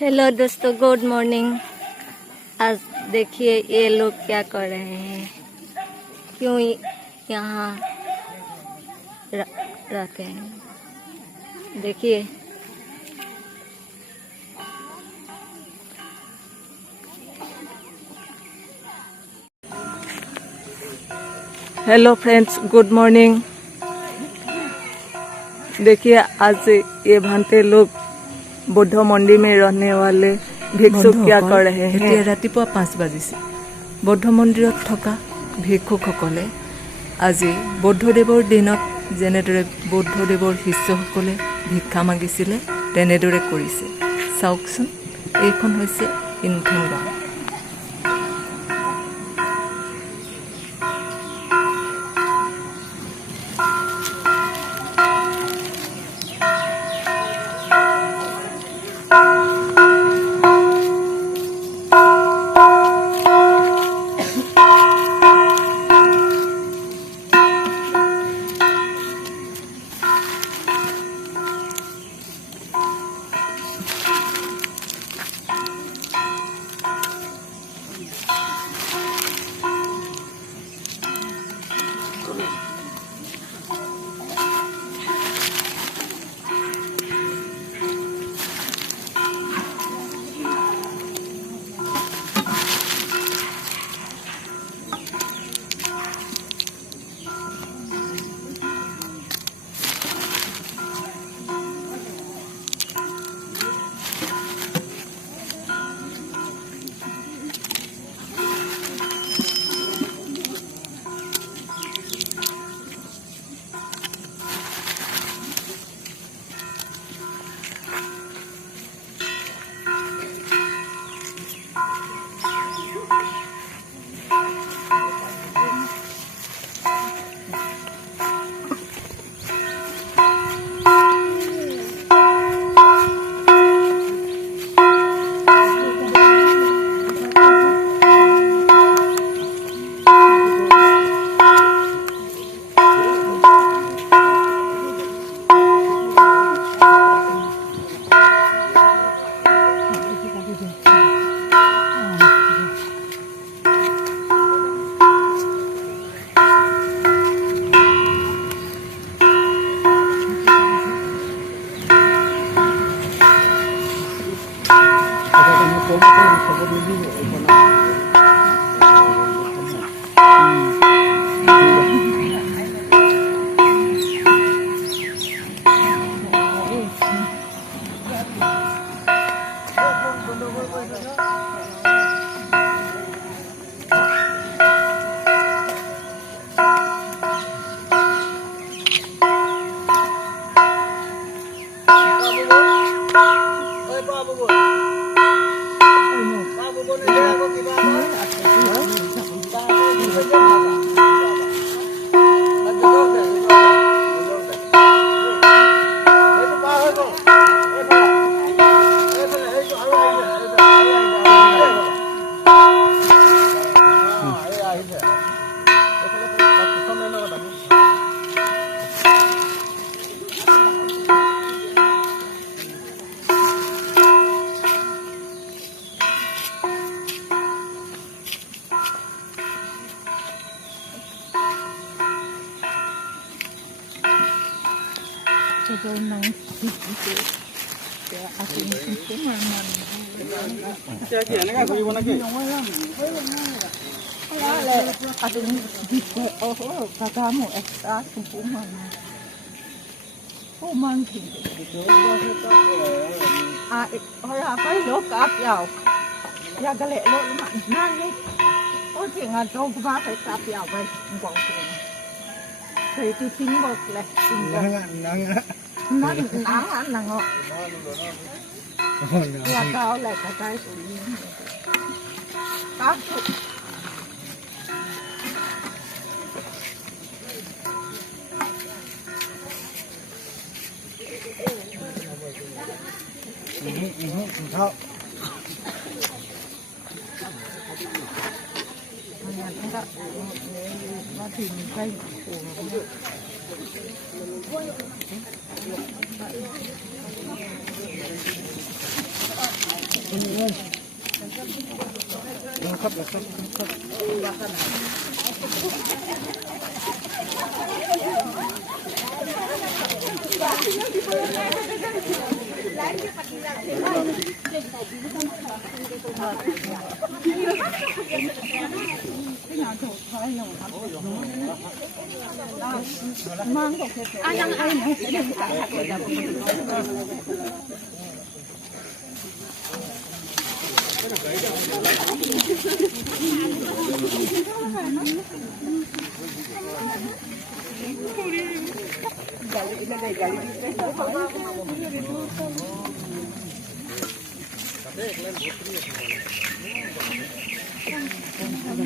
Hello दोस्तों, good morning. आज देखिए ये लोग क्या कर रहे हैं, क्यों यहाँ रहते हैं। देखिए हेलो फ्रेंड्स, गुड मॉर्निंग। देखिए आज ये भांते लोग बौद्ध मंदिर में रहने वाले भिक्षुक क्या कर रहे हैं। रातिपुৱা 5 বাজিছে। বৌদ্ধ মন্দিৰত থকা ভিক্ষুকসকলে আজি বৌদ্ধদেৱৰ দিনত যেনেদৰে বৌদ্ধদেৱৰ শিষ্যসকলে ভিক্ষা মাগিছিলে তেনেদৰে কৰিছে। চাওকচোন, এইখন হৈছে ইনথেং গাঁও। Galing.